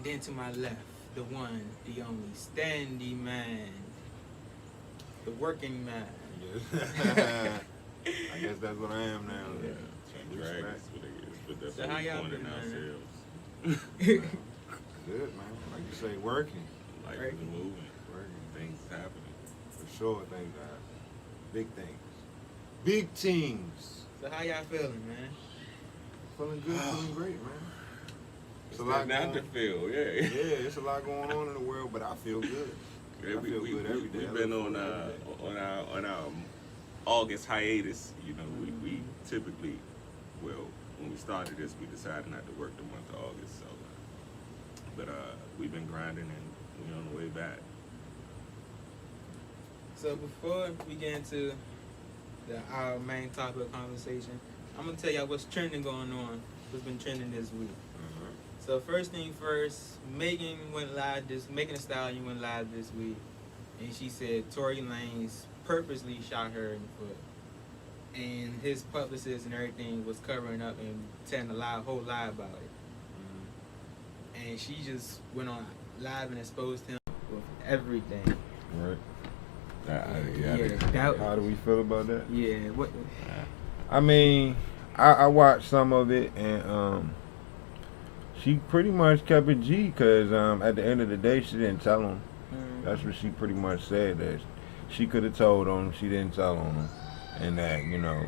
And then to my left, the one, the only, Standy Man, the working man. I guess that's what I am now. Yeah. Drag us with it. But So how y'all been, man? ourselves. Good, man. Like you say, working. Life is Working. moving. Things happening. For sure, things are big things. Big teams. So how y'all feeling, man? Feeling good, feeling great, man. It's a lot not to feel, yeah. Yeah, it's a lot going on in the world, but I feel good. Yeah, I feel good every day. We've I been look on forward to every day. our August hiatus. You know, we typically, well, when we started this, we decided not to work the month of August. So, but we've been grinding and we're on the way back. So before we get into our main topic of conversation, I'm gonna tell y'all what's trending going on. What's been trending this week. So first thing first, Megan Thee Stallion went live this week, and she said Tory Lanez purposely shot her in the foot, and his publicist and everything was covering up and telling a whole lie about it. And she just went on live and exposed him with everything. Right. How do we feel about that? Yeah. What? I mean, I watched some of it, and she pretty much kept it G, because at the end of the day, she didn't tell him. That's what she pretty much said, that she could have told him, she didn't tell him. And that, you know,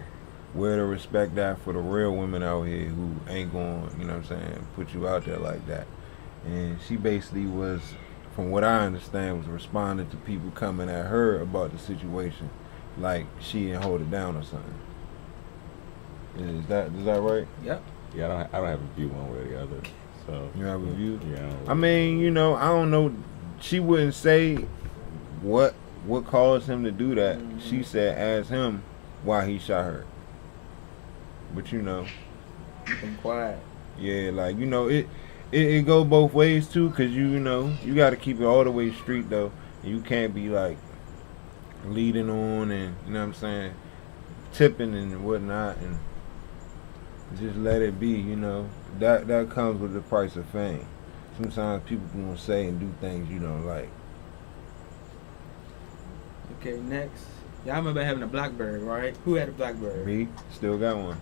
where to respect that for the real women out here who ain't going, you know what I'm saying, put you out there like that. And she basically was, from what I understand, was responding to people coming at her about the situation, like she didn't hold it down or something. Is that right? Yep. Yeah, I don't have a view one way or the other. So You have a view? yeah. I mean, you know, I don't know. She wouldn't say what caused him to do that. She said, ask him why he shot her. But you know, Been quiet. yeah, like, you know, it go both ways too, cause you know, you got to keep it all the way street though. You can't be like leading on and, you know what I'm saying, tipping and whatnot, and just let it be. You know, that comes with the price of fame. Sometimes people gonna say and do things you don't like. Okay, next. Y'all remember having a BlackBerry, right? Who had a BlackBerry? Me, still got one.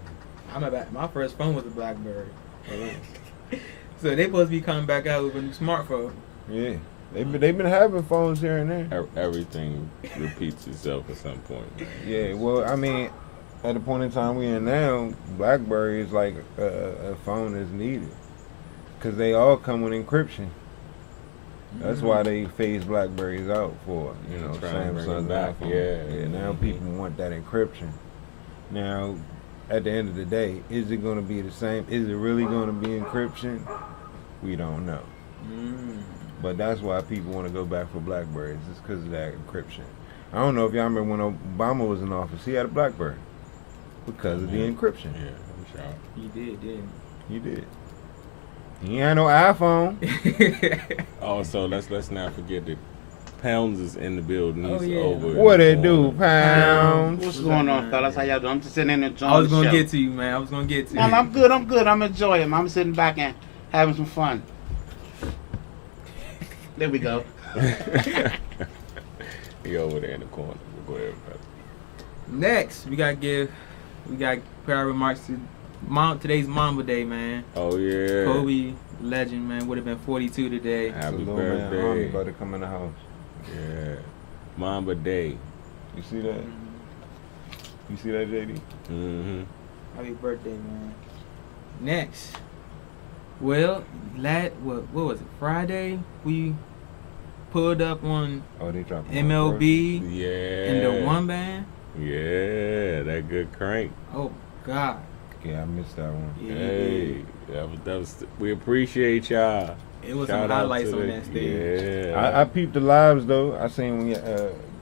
I remember my first phone was a BlackBerry. So they supposed to be coming back out with a new smartphone. Yeah, they've been having phones here and there. Everything repeats itself at some point, man. Yeah, well, I mean, at the point in time we in now, BlackBerry is like a phone that's needed, cause they all come with encryption. That's why they phase BlackBerries out for, you know, Trying to bring Samsung it back. iPhone. Yeah. Now people want that encryption. Now, at the end of the day, is it going to be the same? Is it really going to be encryption? We don't know. But that's why people want to go back for BlackBerries. It's because of that encryption. I don't know if y'all remember when Obama was in office, he had a BlackBerry because of the encryption. Yeah, I'm sure. He did, didn't He did. He ain't had no iPhone. Also, let's not forget that Pounds is in the building. He's Oh, yeah. over. What in it the do, corner. Pounds? What's going on, fellas? How y'all doing? I'm just sitting in and enjoying I was the gonna show. get to you, man. I was gonna get to you. Man, I'm good. I'm enjoying it. I'm sitting back and having some fun. There we go. He over there in the corner. Go ahead, brother. Next, we got prior remarks to today's Mamba Day, man. Oh yeah. Kobe, legend, man, would have been 42 today. Happy Little man Army birthday. about to come in the house. Yeah. Mamba Day. You see that? You see that, JD? Mm-hmm. Happy birthday, man. Next, well, what was it? Friday, we pulled up on Oh, they dropping MLB Yeah. and the one band. Yeah, that good crank. Oh God. Yeah, I missed that one. Yeah, Hey, that was. We appreciate y'all. it was Shout some out highlights to on the- that stage. Yeah. I peeped the lives though. I seen when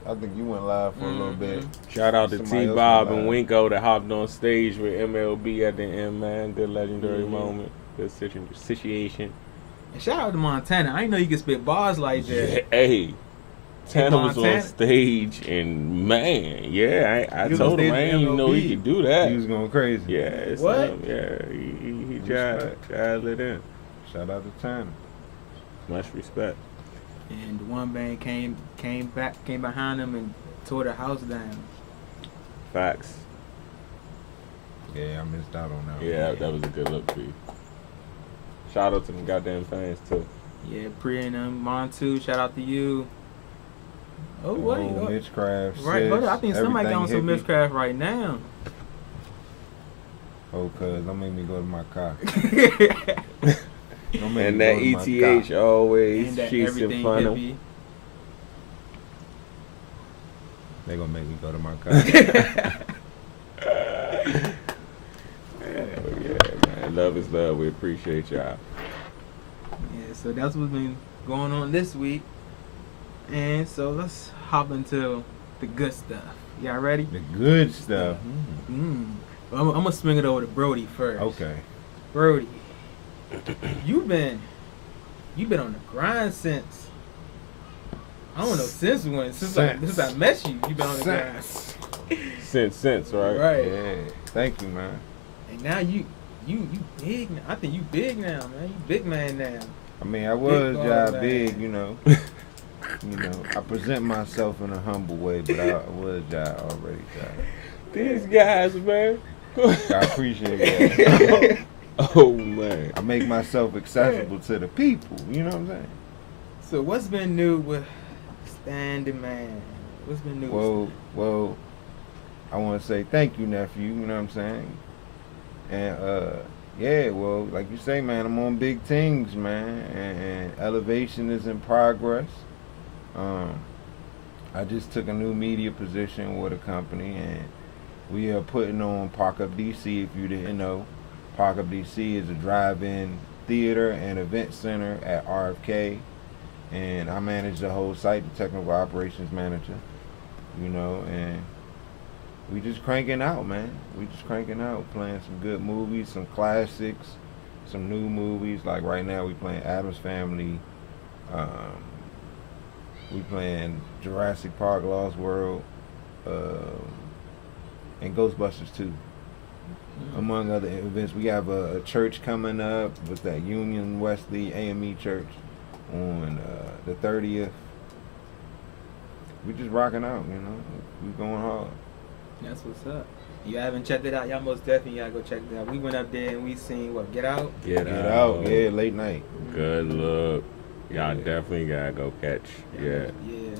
I think you went live for a little bit. Shout out to Somebody else T-Bob went and live. Winko that hopped on stage with MLB at the end, man. Good legendary moment. Good situation. And shout out to Montana. I didn't know you could spit bars like that. Hey, Tana was on Montana. stage and man, yeah, I He was on told him stage I with didn't know he MLB. could do that. He was going crazy. Yeah, it's What? Yeah, he Respect. tried it in. Shout out to Tanner. Much respect. And the one band came behind him and tore the house down. Facts. Yeah, I missed out on that. Yeah, one. that was a good look for you. Shout out to them goddamn fans too. Yeah, Pri and them, Montu, shout out to you. Oh, what? Oh, Mitchcraft. Right, Sis, but I think somebody got on some everything Mishcraft right now. Oh, cuz, don't make me go to my car. Don't make And me that go to my ETH car. always And that she's everything in front of. hippie. They gonna make me go to my car. Oh, yeah, man. Love is love. We appreciate y'all. Yeah, so that's what's been going on this week. And so let's hop into the good stuff. Y'all ready? The good stuff. I'm gonna swing it over to Brody first. Okay. Brody, you've been on the grind since I don't know since when since I met you. You've been on the grind. Since, right? Right. Yeah. Thank you, man. And now you big now. I think you big now, man. You big man now. I mean, I was Big job man. big, you know. I present myself in a humble way, but I was job already job. These guys, man. I appreciate that. Oh, man. I make myself accessible to the people. You know what I'm saying? So what's been new with Stan the Man? What's been new? Well, I want to say thank you, nephew. You know what I'm saying? And yeah, well, like you say, man, I'm on big things, man, and elevation is in progress. I just took a new media position with a company, and we are putting on Park Up DC. If you didn't know, Park Up DC is a drive-in theater and event center at RFK, and I manage the whole site, the technical operations manager. And we just cranking out, man. We just cranking out, playing some good movies, some classics, some new movies. Like right now, we playing Addams Family. We playing Jurassic Park, Lost World, and Ghostbusters 2, among other events. We have a church coming up with that Union Wesley AME Church on the 30th. We just rocking out, We going hard. That's what's up. You haven't checked it out, y'all most definitely gotta go check it out. We went up there and we seen what, Get Out? Get out, yeah, late night. Good look. Y'all definitely gotta go catch. Yeah.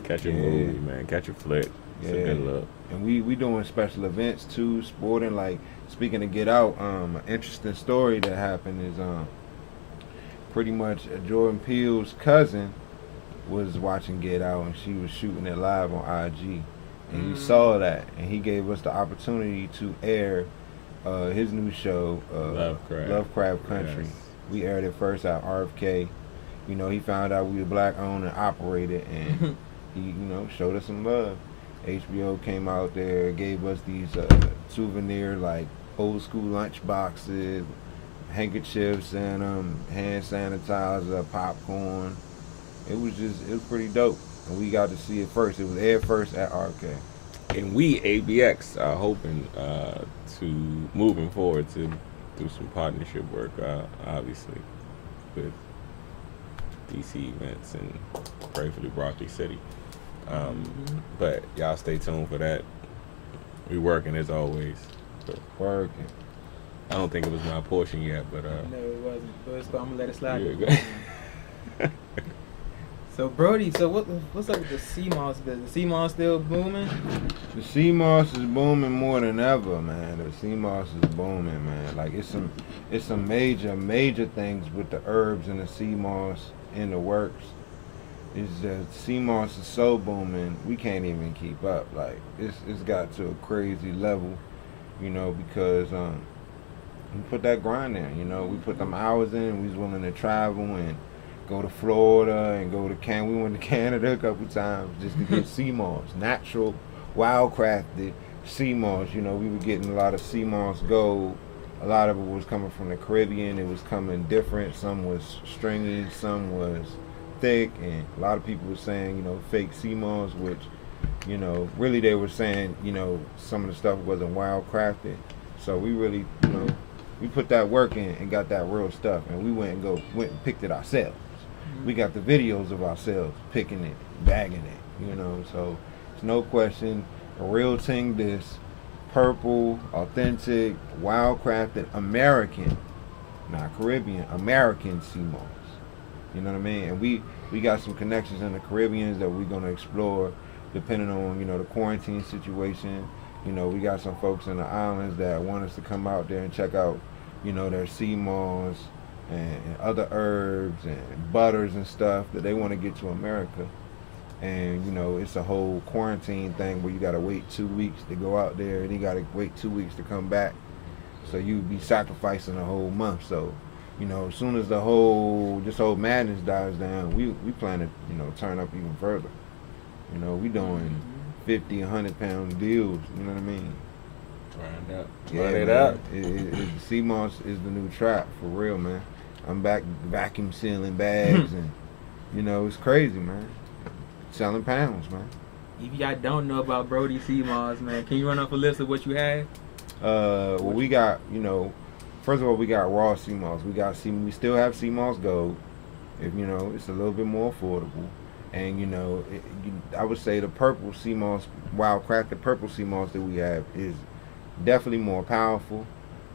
Catch a movie, man. Catch a flick. It's a good look. And we doing special events too, sporting. Like, speaking of Get Out, an interesting story that happened is pretty much Jordan Peele's cousin was watching Get Out, and she was shooting it live on IG. And he saw that, and he gave us the opportunity to air his new show, Lovecraft Country. Yes. We aired it first at RFK. He found out we were black owned and operated, and he, showed us some love. HBO came out there, gave us these souvenir, like old school lunch boxes, handkerchiefs, and hand sanitizer, popcorn. It was pretty dope. And we got to see it first. It was aired first at RFK. And we, ABX, are hoping to, moving forward, to do some partnership work, obviously, with DC events and prayerfully Broccoli City. But y'all stay tuned for that. We working as always. Working. I don't think it was my portion yet, but No, it wasn't. But it's cool. I'm gonna let it slide. Yeah, So Brody, what's up with the CMOS business? CMOS still booming? The CMOS is booming more than ever, man. The CMOS is booming, man. Like, it's some major things with the herbs and the CMOS in the works. It's just CMOS is so booming, we can't even keep up. Like, it's got to a crazy level, because we put that grind in. We put them hours in. We was willing to travel and go to Florida and go to Canada. We went to Canada a couple times just to get sea moss, natural, wildcrafted sea moss. We were getting a lot of sea moss gold. A lot of it was coming from the Caribbean. It was coming different. Some was stringy, some was thick, and a lot of people were saying, fake sea moss, which, really they were saying, some of the stuff wasn't wildcrafted. So we really, we put that work in and got that real stuff, and we went and picked it ourselves. we got the videos of ourselves picking it, bagging it, you know. So it's no question, a real thing. This purple, authentic, wild-crafted American, not Caribbean, American sea moss. You know what I mean? And we got some connections in the Caribbeans that we're gonna explore, depending on, you know, the quarantine situation. You know, we got some folks in the islands that want us to come out there and check out, you know, their sea moss and other herbs and butters and stuff that they want to get to America. And, you know, it's a whole quarantine thing where you got to wait 2 weeks to go out there, and you got to wait 2 weeks to come back. So you be sacrificing a whole month. So, you know, as soon as this whole madness dies down, we plan to, you know, turn up even further. You know, we doing 50, 100-pound deals. You know what I mean? Trying out. Yeah, Run it man. up. Sea moss is the new trap, for real, man. I'm back vacuum sealing bags, and, you know, it's crazy, man. Selling pounds, man. If y'all don't know about Brody sea moss, man, can you run off a list of what you have? Well, we got, you know, first of all, we got raw sea moss. We still have sea moss gold. If, you know, it's a little bit more affordable. And, you know, I would say the purple sea moss, wild-crafted purple sea moss that we have is definitely more powerful.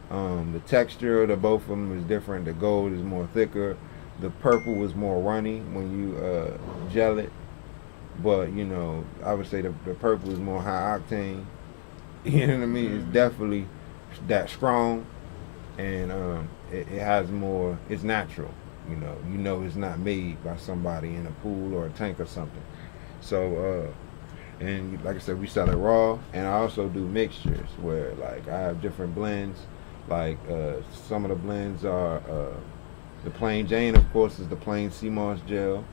The texture of both of them is different. The gold is more thicker. The purple is more runny when you gel it. But, you know, I would say the purple is more high octane. You know what I mean? It's definitely that strong, and it has more. It's natural. You know, it's not made by somebody in a pool or a tank or something. So, and like I said, we sell it raw, and I also do mixtures where, like, I have different blends. Like, some of the blends are the plain Jane, of course, is the plain sea moss gel.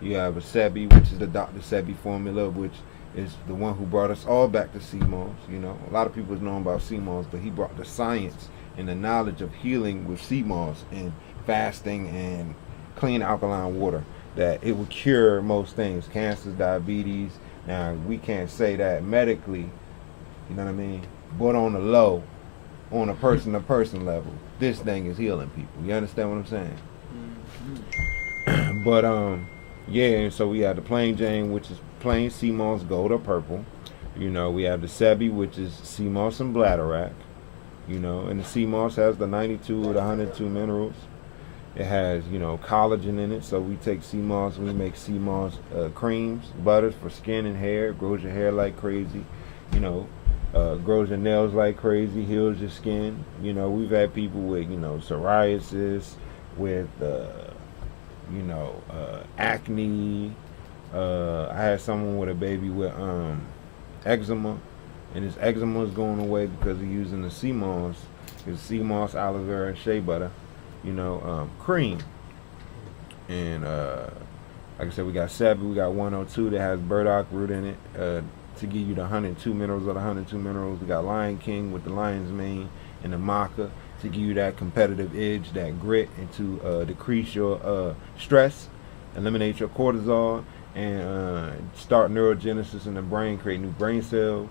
You have a Sebi, which is the Dr. Sebi formula, which is the one who brought us all back to sea moss. You know, a lot of people know about sea moss, but he brought the science and the knowledge of healing with sea moss and fasting and clean alkaline water, that it would cure most things, cancer, diabetes. Now, we can't say that medically, you know what I mean, but on the low, on a person-to-person level, this thing is healing people. You understand what I'm saying? But, yeah, and so we have the plain Jane, which is plain sea moss, gold or purple. You know, we have the Sebi, which is sea moss and bladderwrack. You know, and the sea moss has the 92 or the 102 minerals. It has, you know, collagen in it. So we take sea moss and we make sea moss creams, butters for skin and hair. Grows your hair like crazy. You know, grows your nails like crazy. Heals your skin. You know, we've had people with, you know, psoriasis, with, you know, acne. I had someone with a baby with eczema, and his eczema is going away because he's using the sea moss, aloe vera, and shea butter, you know, cream. And like I said, we got Sebi, we got 102 that has burdock root in it to give you the 102 minerals of the 102 minerals. We got Lion King with the lion's mane and the maca to give you that competitive edge, that grit, and to decrease your stress, eliminate your cortisol, and start neurogenesis in the brain, create new brain cells.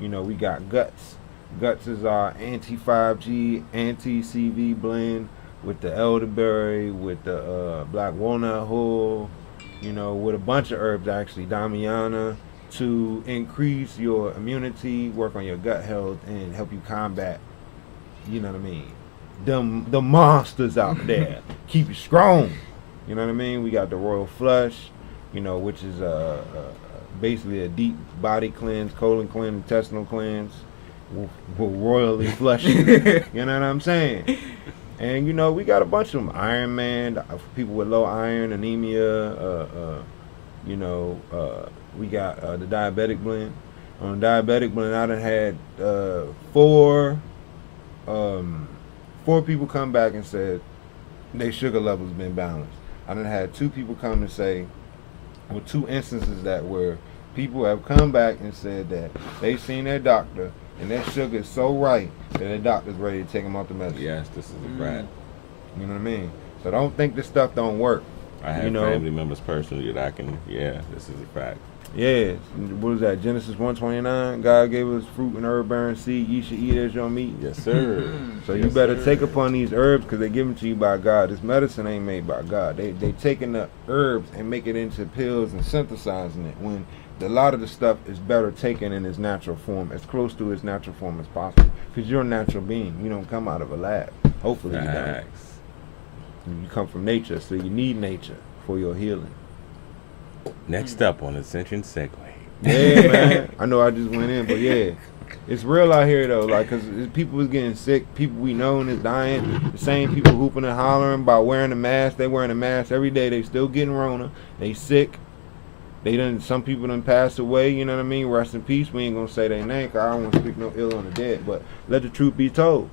You know, we got Guts. Guts is our anti-5G, anti-CV blend with the elderberry, with the black walnut hull, you know, with a bunch of herbs, actually, Damiana, to increase your immunity, work on your gut health, and help you combat, you know what I mean, the monsters out there. Keep you strong. You know what I mean? We got the Royal Flush, you know, which is basically a deep body cleanse, colon cleanse, intestinal cleanse. Will royally flush you. You know what I'm saying? And, you know, we got a bunch of them. Iron Man, for people with low iron, anemia, you know, we got the diabetic blend. On diabetic blend, I done had four people come back and said their sugar levels been balanced. I done had 2 people come and say, well, 2 instances that where people have come back and said that they seen their doctor and their sugar is so right that their doctor's ready to take them off the medicine. Yes, this is a fact. You know what I mean? So don't think this stuff don't work. I have family members personally that I can. Yeah, this is a fact. Yeah, what is that? Genesis 1:29. God gave us fruit and herb bearing seed. You should eat as your meat. Yes, sir. So you better take upon these herbs because they're given to you by God. This medicine ain't made by God. They taking the herbs and make it into pills and synthesizing it. When a lot of the stuff is better taken in its natural form, as close to its natural form as possible. Because you're a natural being. You don't come out of a lab. Hopefully you don't. You come from nature, so you need nature for your healing. Next up on Ascension Segue. Yeah, man. I know I just went in, but yeah. It's real out here, though. Like, because people was getting sick. People we known is dying. The same people hooping and hollering about wearing a mask. They wearing a mask every day. They still getting Rona. They sick. Some people done passed away, you know what I mean? Rest in peace. We ain't going to say their name because I don't want to speak no ill on the dead. But let the truth be told.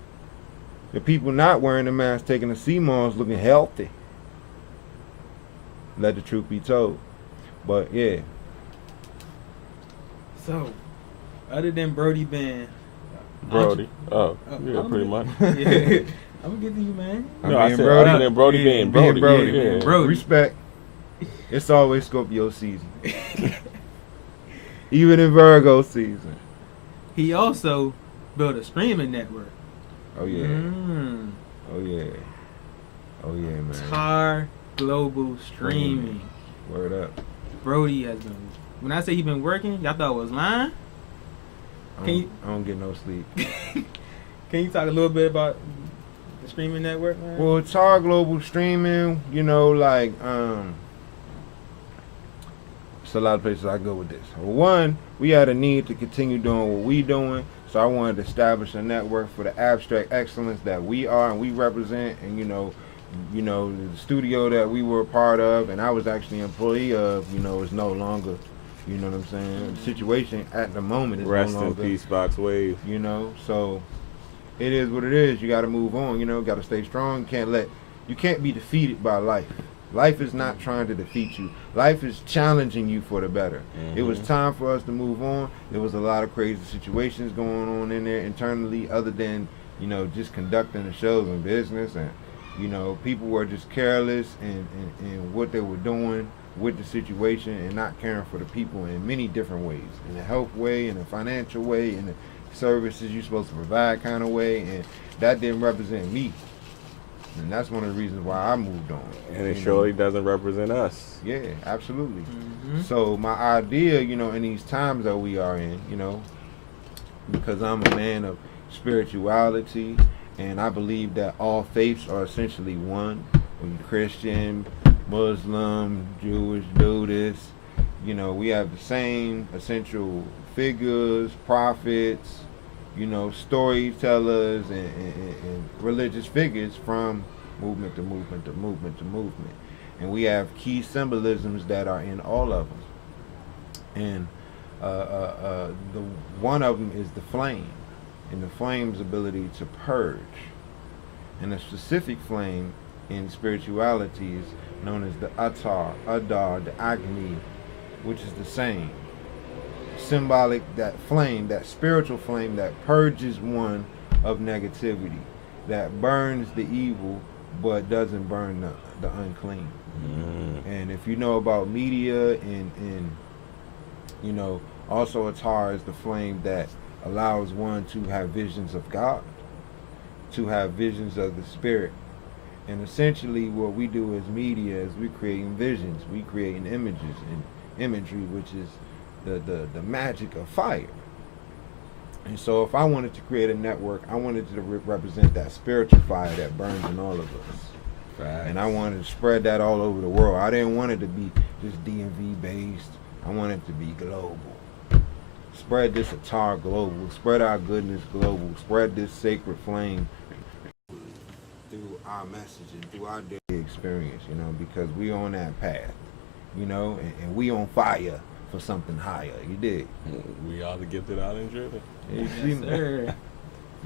The people not wearing the mask, taking the CMOS, looking healthy. Let the truth be told. But yeah. So, other than Brody being Brody. Yeah, pretty much. Yeah. I'm gonna get to you, man. No, I said Brody. Other than Brody being Brody. Yeah. Brody. Respect. It's always Scorpio season. Even in Virgo season. He also built a streaming network. Oh yeah. Oh yeah. Oh yeah, man. Tar Global Streaming. Word up. Brody has been. When I say he been working, y'all thought it was lying. I don't get no sleep. Can you talk a little bit about the streaming network, man? Well, Tar Global Streaming, you know, like it's a lot of places I go with this. Well, one, we had a need to continue doing what we doing, so I wanted to establish a network for the abstract excellence that we are and we represent, and you know, the studio that we were a part of and I was actually an employee of, you know, is no longer, you know what I'm saying? The situation at the moment is Rest no longer. in peace, Box Wave. You know, so it is what it is. You got to move on, you know, got to stay strong. You can't be defeated by life. Life is not trying to defeat you. Life is challenging you for the better. It was time for us to move on. There was a lot of crazy situations going on in there internally other than, you know, just conducting the shows and business, and you know, people were just careless in what they were doing with the situation and not caring for the people in many different ways. In a health way, in a financial way, in the services you're supposed to provide kind of way. And that didn't represent me. And that's one of the reasons why I moved on. And it surely doesn't represent us. Yeah, absolutely. So my idea, you know, in these times that we are in, you know, because I'm a man of spirituality, and I believe that all faiths are essentially one. Christian, Muslim, Jewish, Buddhist. You know, we have the same essential figures, prophets, you know, storytellers, and religious figures from movement to movement to movement to movement. And we have key symbolisms that are in all of them. And the one of them is the flame. And the flame's ability to purge. And a specific flame in spirituality is known as the Atar, Adar, the Agni, which is the same. Symbolic, that flame, that spiritual flame that purges one of negativity, that burns the evil but doesn't burn the unclean. And if you know about media and you know, also Atar is the flame that allows one to have visions of God, to have visions of the Spirit. And essentially what we do as media is we're creating visions, we creating images and imagery, which is the magic of fire. And so if I wanted to create a network, I wanted to represent that spiritual fire that burns in all of us. Right. And I wanted to spread that all over the world. I didn't want it to be just DMV based. I want it to be global. Spread this Atar global. Spread our goodness global. Spread this sacred flame through our message and through our daily experience, you know, because we on that path, you know, and we on fire for something higher. You dig? We are the gifted out and driven. Yes, sir.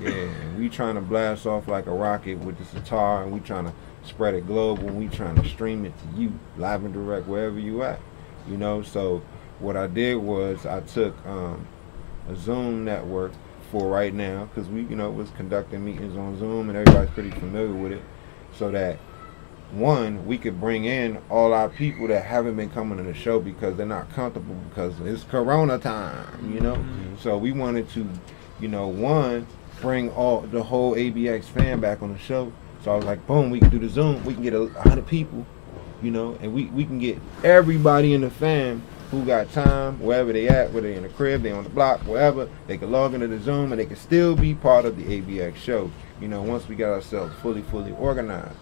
Yeah, and we trying to blast off like a rocket with this Atar, and we trying to spread it global, and we trying to stream it to you, live and direct, wherever you at, you know. So what I did was I took a Zoom network for right now, because we, you know, was conducting meetings on Zoom, and everybody's pretty familiar with it, so that one, we could bring in all our people that haven't been coming to the show because they're not comfortable because it's Corona time, you know. So we wanted to, you know, one, bring all the whole ABX fan back on the show. So I was like, boom, we can do the Zoom. We can get 100 people, you know, and we can get everybody in the fam who got time, wherever they at, whether they in the crib, they on the block, wherever, they can log into the Zoom and they can still be part of the ABX show, you know, once we got ourselves fully organized.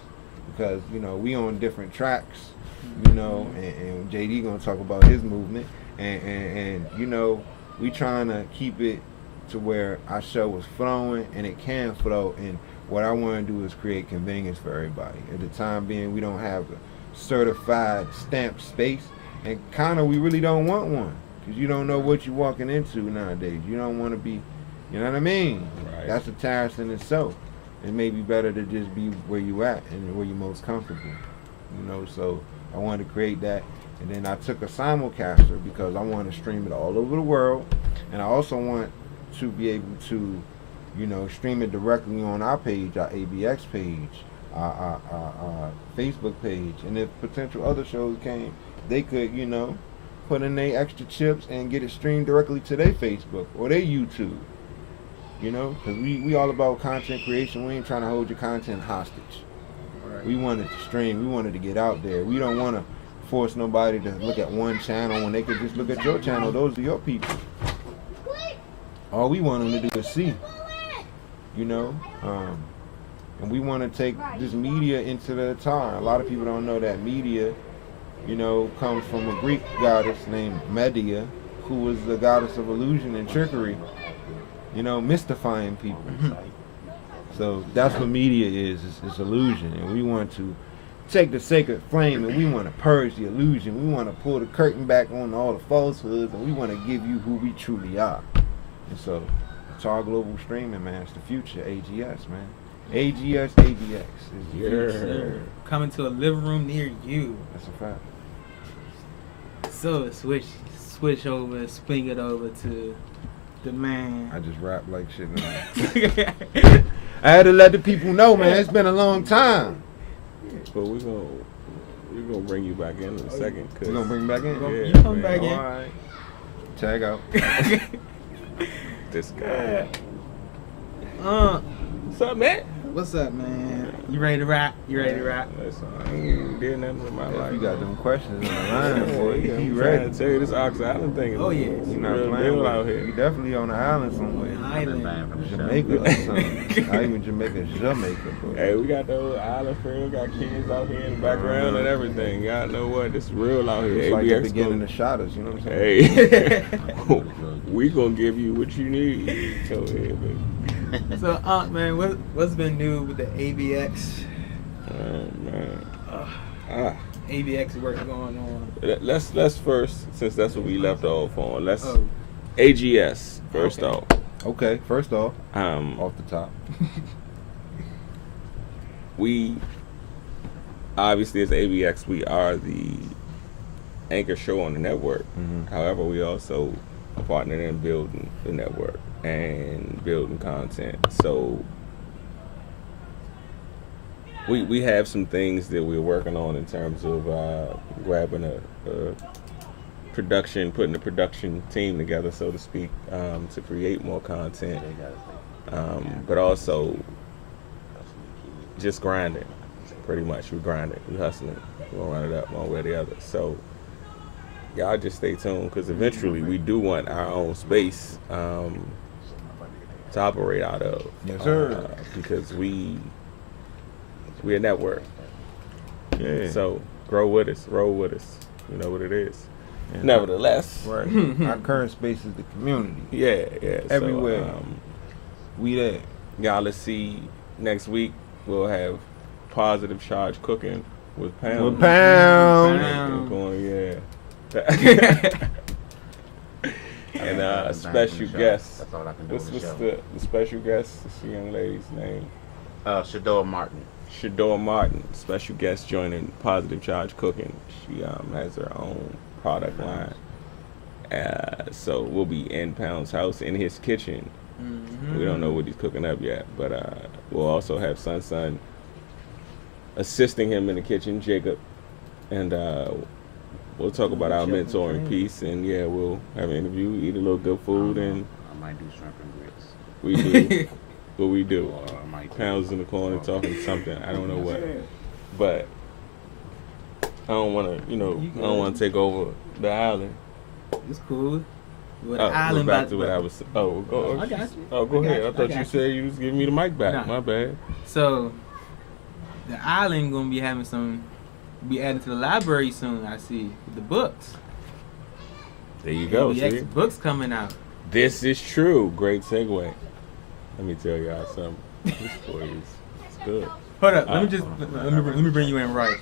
Because, you know, we on different tracks, you know, and JD gonna talk about his movement, and you know, we trying to keep it to where our show is flowing and it can flow, and what I want to do is create convenience for everybody. At the time being, we don't have a certified stamped space, and kind of we really don't want one, because you don't know what you're walking into nowadays. You don't want to be, you know what I mean? Right. That's a task in itself. It may be better to just be where you at and where you're most comfortable, you know. So I wanted to create that, and then I took a simulcaster because I want to stream it all over the world, and I also want to be able to, you know, stream it directly on our page, our ABX page, our Facebook page, and if potential other shows came, they could, you know, put in their extra chips and get it streamed directly to their Facebook or their YouTube. You know, because we all about content creation. We ain't trying to hold your content hostage. Right. We wanted to stream. We wanted to get out there. We don't want to force nobody to look at one channel when they could just look at your channel. Those are your people. All we want them to do is see. You know, and we want to take this media into the Attar. A lot of people don't know that media, you know, comes from a Greek goddess named Medea, who was the goddess of illusion and trickery. You know, mystifying people. So that's what media is. It's illusion, and we want to take the sacred flame and we want to purge the illusion. We want to pull the curtain back on all the falsehoods, and we want to give you who we truly are. And so, it's our global streaming, man. It's the future. AGS, man. AGS, ABX is the future. Coming to a living room near you. That's a fact. So switch over, swing it over to the man. I just rap like shit now. I had to let the people know, man. It's been a long time. But we're gonna bring you back in a second. We're gonna bring you back in? Yeah, you come back in. All right. Tag out. This guy. What's up, man? What's up, man? You ready to rap? Listen, I ain't did nothing with my life. You got them questions on the line, boy. Yeah, You I'm ready? trying to tell you this Ox Island thing. Oh, yeah. You not playing with out it. here. You definitely on the island somewhere. Island. Jamaica or something. Not even Jamaica, bro. Hey, we got the old island feel. We got kids out here in the background and everything. Y'all know what? This is real out here. It's like the ABX beginning of Shotters, you know what I'm saying? Hey, we gonna give you what you need. Go ahead, baby. So, man, what's been new with the ABX? Man. ABX work going on. Let's first, since that's what we left off on. Let's AGS first off. Okay, first off, Off the top. We obviously as ABX we are the anchor show on the network. Mm-hmm. However, we also are partnered in building the network and building content. So we have some things that we're working on in terms of grabbing a production, putting a production team together, so to speak, to create more content, but also just grinding. Pretty much, we're grinding, we're hustling, we're gonna run it up one way or the other. So y'all just stay tuned, because eventually we do want our own space to operate out of. Yes, sir. Because we're a network. Yeah. So grow with us, roll with us. You know what it is. Yeah. Nevertheless, Right. Our current space is the community. yeah. Everywhere. So, We there. y'all, let's see. Next week we'll have Positive Charge Cooking with Pound. With Pound. Pound. Going, yeah. And a special guest. That's all I can do. What's on the show. the special guest? What's the young lady's name? Shador Martin. Shador Martin, special guest joining Positive Charge Cooking. She has her own product line. So we'll be in Pound's house, in his kitchen. Mm-hmm. We don't know what he's cooking up yet, but we'll also have Sun assisting him in the kitchen, Jacob, and we'll talk about our mentoring piece, and yeah, we'll have an interview, eat a little good food, and I might do shrimp and grits. we do what we do. Or I might Pounds in the corner talking something, I don't know what, but I don't want to, I don't want to take over the island. It's cool. With the We're island back to what I was. Oh, go. I got you. Oh, go ahead. I thought got you said you was giving me the mic back. Nah. My bad. So, the island gonna be having be added to the library soon. I see with the books. There you go. The See, books coming out. this is true. Great segue. Let me tell y'all something. This boy is it's good. Hold up. Let me bring you in right,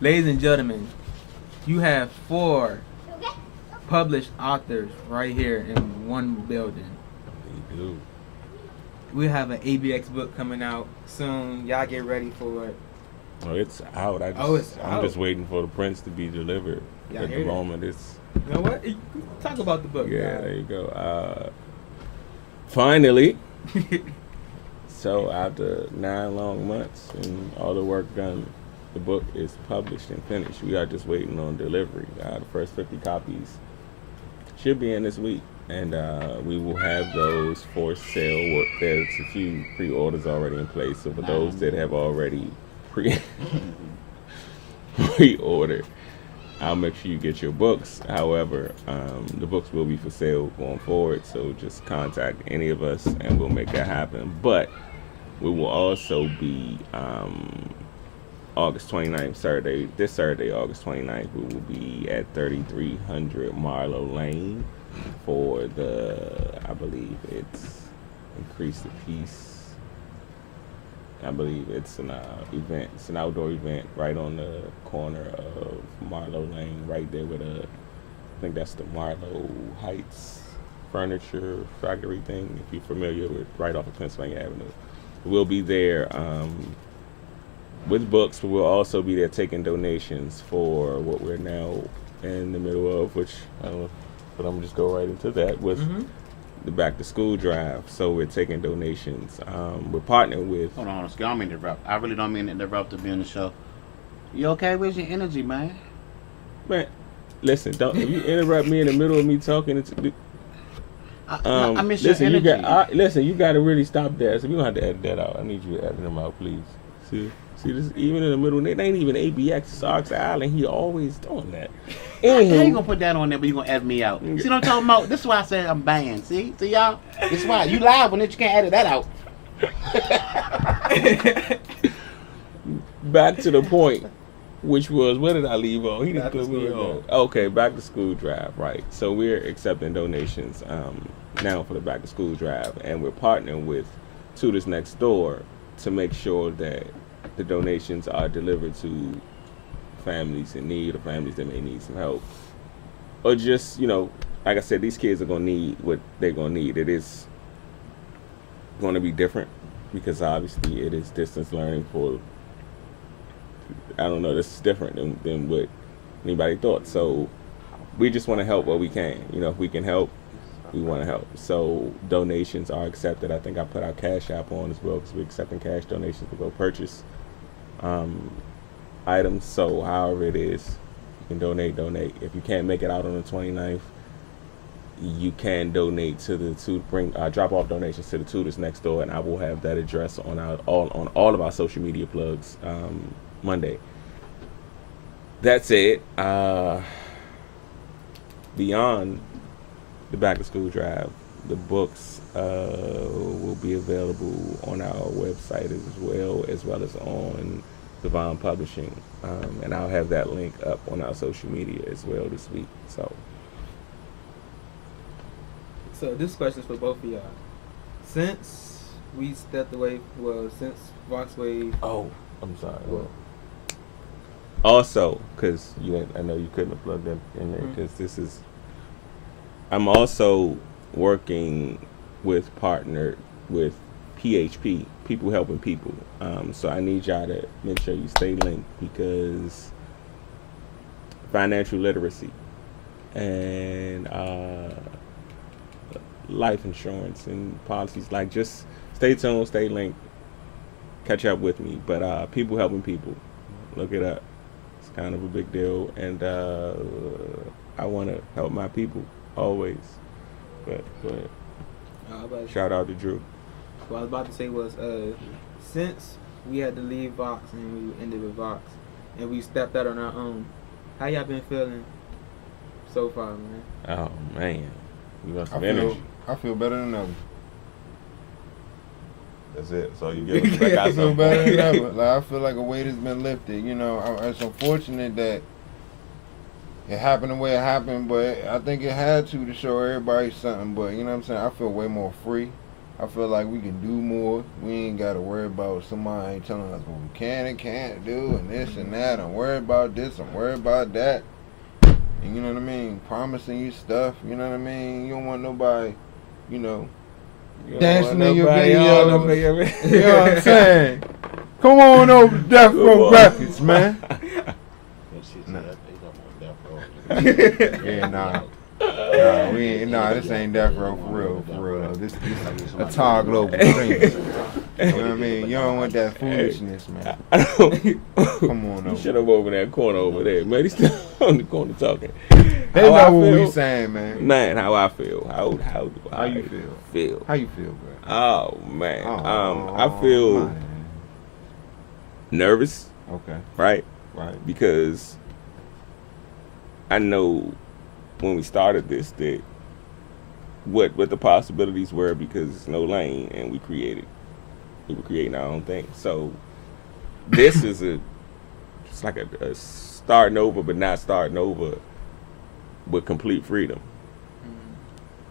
ladies and gentlemen. You have 4 published authors right here in one building. You do. We have an ABX book coming out soon. Y'all get ready for it. Oh, it's out. It's I'm out. just waiting for the prints to be delivered. Y'all At the hear that? moment, it's You know what? Talk about the book. yeah. There you go. Finally. So after 9 long months and all the work done, the book is published and finished. We are just waiting on delivery. The first 50 copies should be in this week, and we will have those for sale. There's a few pre-orders already in place, so for those that have already pre-ordered, I'll make sure you get your books. However, the books will be for sale going forward, so just contact any of us and we'll make that happen. But we will also be August 29th, this Saturday, August 29th, we will be at 3300 Marlowe Lane for I believe it's Increase the Peace. I believe it's an event. It's an outdoor event right on the corner of Marlowe Lane, right there with I think that's the Marlowe Heights Furniture Factory thing, if you're familiar with, right off of Pennsylvania Avenue. We'll be there with books, but we'll also be there taking donations for what we're now in the middle of, which I don't know, but I'm just go right into that with the back to school drive. So we're taking donations. We're partnering with. Hold on, I don't mean to interrupt. I really don't mean to interrupt to be on the show. You okay? Where's your energy, man? Man, listen, don't if you interrupt me in the middle of me talking. I miss your listen, energy. you got to really stop that. So we gonna have to edit that out. I need you to edit them out, please. See this even in the middle. It ain't even ABX. It's Ox Island. He always doing that. How you gonna put that on there, but you gonna edit me out? See what I'm talking about? This is why I said I'm banned. See y'all? This is why you live on it. You can't edit that out. Back to the point, which was, where did I leave on? He didn't Back to put me school on. Okay, back to school drive, right. So we're accepting donations now for the back to school drive, and we're partnering with Tutors Next Door to make sure that the donations are delivered to families in need or families that may need some help. Or just, like I said, these kids are going to need what they're going to need. It is going to be different because obviously it is distance learning for, I don't know, this is different than what anybody thought. So we just want to help what we can. If we can help, we want to help. So donations are accepted. I think I put our Cash App on as well because we're accepting cash donations to go purchase items. So however it is, you can donate. If you can't make it out on the 29th, you can donate to drop off donations to the Tutors Next Door, and I will have that address on all of our social media plugs Monday. That said, beyond the back to school drive, the books will be available on our website as well as on Divine Publishing, and I'll have that link up on our social media as well this week. So this question is for both of y'all. Since we stepped away, since Voxwave. Oh, I'm sorry. Well, also, because I know you couldn't have plugged that in there, because I'm also working partnered with PHP, People Helping People. So I need y'all to make sure you stay linked, because financial literacy and life insurance and policies, just stay tuned, stay linked, catch up with me. But People Helping People, Look it up. It's kind of a big deal, and I want to help my people always. But shout out to Drew. What I was about to say was, since we had to leave Vox and we ended with Vox, and we stepped out on our own, how y'all been feeling so far, man? Oh man, we got some I energy. feel better than ever. That's it. So you get back out I feel some better than ever. Like, I feel like a weight has been lifted. You know, it's unfortunate that it happened the way it happened, but I think it had to show everybody something. But you know what I'm saying? I feel way more free. I feel like we can do more. We ain't got to worry about somebody telling us what we can and can't do and this and that. I'm worried about this. I'm worried about that. And you know what I mean? Promising you stuff. You know what I mean? You don't want nobody, you know, dancing in your videos. You know what I'm saying? Come on over to Death Row Records, man. Yeah, nah. This ain't Death Row for real. This a Tar Global dream. You know what I mean? You don't want that foolishness, man. Come on You over. shut up over in that corner over there, man. He's still on the corner talking. They How I know what feel? we saying, man. Man, how I feel. How do How you feel? How you feel, bro? Oh man. Oh, I feel man. nervous, Okay, right? right. Because I know when we started this that what the possibilities were, because it's no lane and we were creating our own thing. So this is it's like a starting over, but not starting over with complete freedom.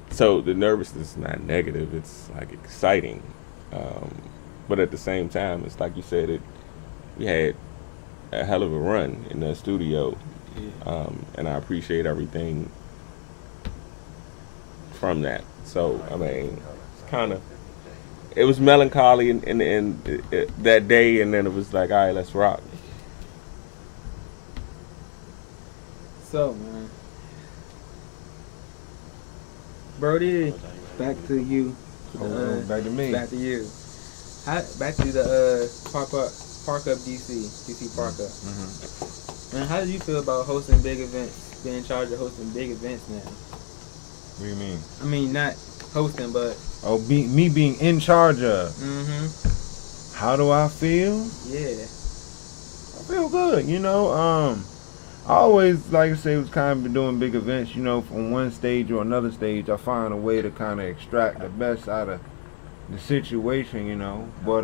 So the nervousness is not negative, it's like exciting. But at the same time, it's like you said, we had a hell of a run in the studio. And I appreciate everything from that. So, I mean, it's it was melancholy in that day, and then it was like, all right, let's rock. So, man. Brody, back to you. Back to me. Back to you. Back to the Park Up DC Park Up. Mm-hmm. Man, how do you feel about hosting big events, being in charge of hosting big events now? What do you mean? I mean, not hosting, but... Oh, me being in charge of. Mm-hmm. How do I feel? Yeah. I feel good, you know. I always, like I say, was kind of been doing big events, you know, from one stage or another stage. I find a way to kind of extract the best out of the situation, you know. But,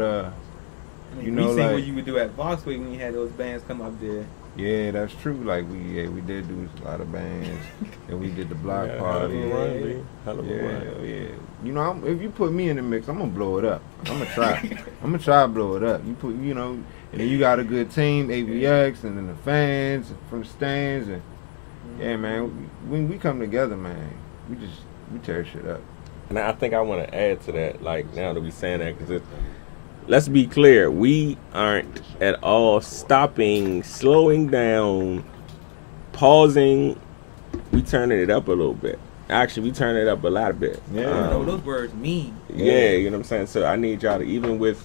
you know, we seen like, what you would do at Voxway when you had those bands come up there. yeah, that's true. Like, we did do a lot of bands, and we did the block party. Hell of a run. Yeah. You know, if you put me in the mix, I'm gonna blow it up. I'm gonna try. I'm gonna try to blow it up. You know, and then you got a good team, AVX, and then the fans from the stands, and yeah, man, when we come together, man, we tear shit up. And I think I want to add to that, like, now that we saying that, because let's be clear, we aren't at all stopping, slowing down, pausing. We turning it up a little bit. Actually, we turning it up a lot bit. Yeah. Those words mean. Yeah, you know what I'm saying? So I need y'all to, even with